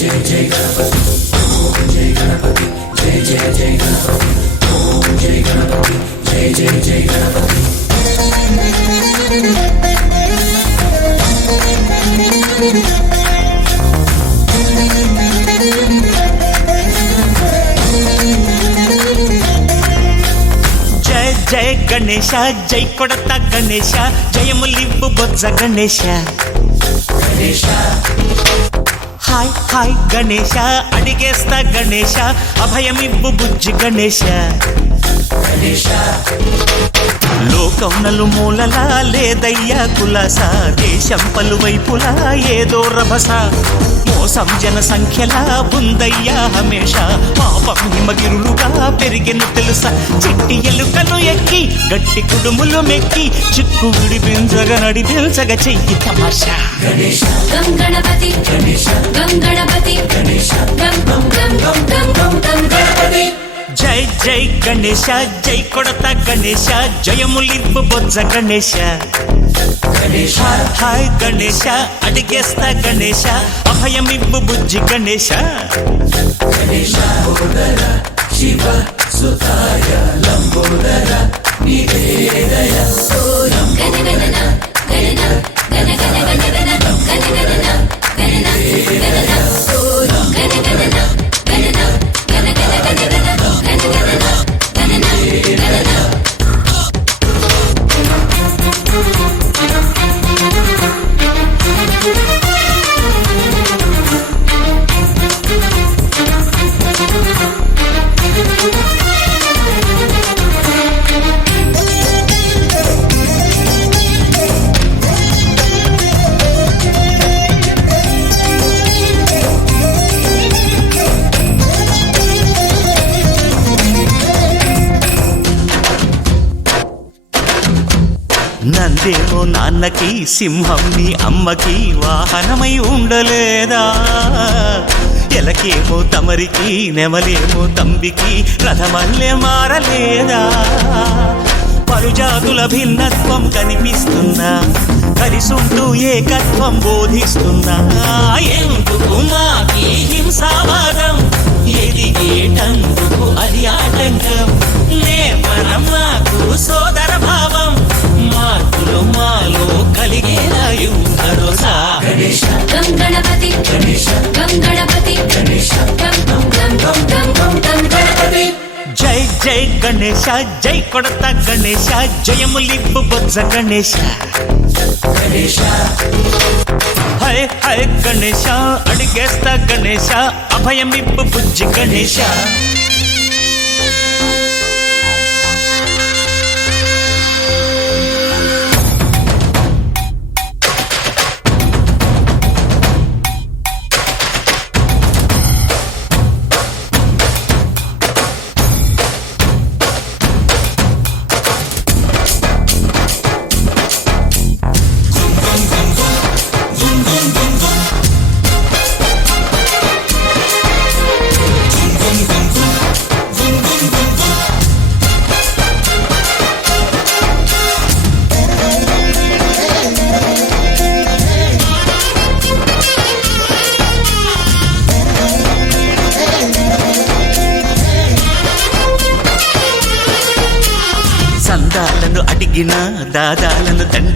जय जय गणपति ओम जय गणपति जय जय जय गणपति ओम जय गणपति जय जय जय गणपति जय जय गणेश जय कोडता गणेश जयमुलिब्बु बोज्ज गणेश गणेश हाय हाय गणेश अडिगेस्ता गणेश अभयमिब्बु बुज्जि गणेश गणेश లోకం నలుమూలలా లేదయ్యా కులాస దేశం పలువైపులా ఏదో రభస మోసం జన సంఖ్యలా ఉందయ్యా హమేష పాపం హిమగిరులుగా పెరిగిన తెలుసా చిట్టి ఎలుకలు ఎక్కి గట్టి కుడుములు మెక్కి చిక్కు విడిపించగా నడిపించగా చెయ్యి తమాషా गणेश गं गणपति गणेश गं गणपति गणेश गं गं गं गं गं गं गणपति జై జై గణేశ జై కొడత గణేశ జయములిబ్బు బొజ్జ గణేశ गणेश హాయ్ గణేశ అడిగేస్తా గణేశ అభయమిబ్బు బుజ్జి గణేశ गणेश लंबोदर शिव सुताय लंबोदर निवेदय गण गणना गणना गण गण गण गण गण गणना गणना गणना गण गणना गणना गण गण गण गण गण गणना गणना गणना నందేమో నాన్నకి సింహం నీ అమ్మకి వాహనమై ఉండలేదా ఎలకేమో తమరికి నెమలేమో తంబికి రథమల్లే మారలేదా పలుజాతుల భిన్నత్వం కనిపిస్తున్నా కలిసుంటూ ఏకత్వం బోధిస్తున్నా ఎందుకు మాకి హింసావాదం ఎదిగేటందుకు అది ఆటంకం నేపరం మాకు సోదర భావం మార్పులు మాలో కలిగేలాయు భరోసా गणेश गं गणपति गणेश गं गणपति गणेश गं गं गं गं गं गं गणपति జై జై గణేశ జై కొడత గణేశ జయములిబ్బు బొజ్జ గణేశ गणेश హై హై గణేశ అడిగేస్తా గణేశ అభయమిబ్బు బుజ్జి గణేశ సందాలను అడిగిన దాదాలను దండి